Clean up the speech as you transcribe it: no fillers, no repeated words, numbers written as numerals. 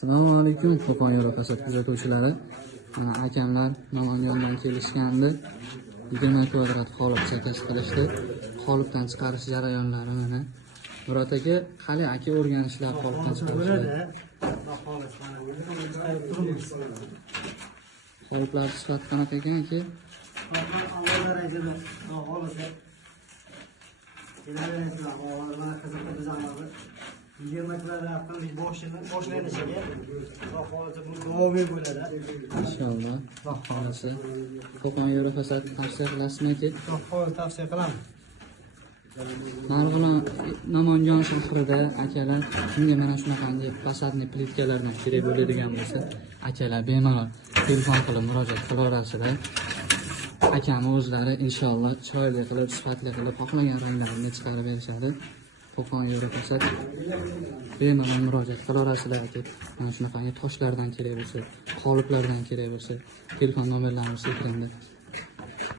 Assalomu alaykum Qo'qon Yevropa kuzatuvchilari. Akamlar Namangandan kelishgandi. 20 kvadrat qolip zakaz qilishdi. Qolipdan chiqarish jarayonlari mana. Murod aka, qali aka o'rganishlar qolipdan chiqarishdi. Qoliplar sifati qanaqa ekan aka? İnşallah. Xohlasa Qo'qon Yevropa tavsiya qilasizmi aka? Tavsiya qilaman. Marg'ilon Namangan shahrida akalar kimga mana shunaqangi fasadni plitkalardan kerak bo'ladigan bo'lsa, akalar bemalol telefon qilib murojaat qilaverasizlar. Akam o'zlari inshaalloh chiroyli qilib, sifatli qilib, xohlagan ranglarni chiqarib berishadi. Qo'qon Yevropa bemalol murojaat qilaverasizlar aka. Mana shunaqangi toshlardan kerak bo'lsa, qoliplardan kerak bo'lsa, telefon nomerlarimiz ekranda.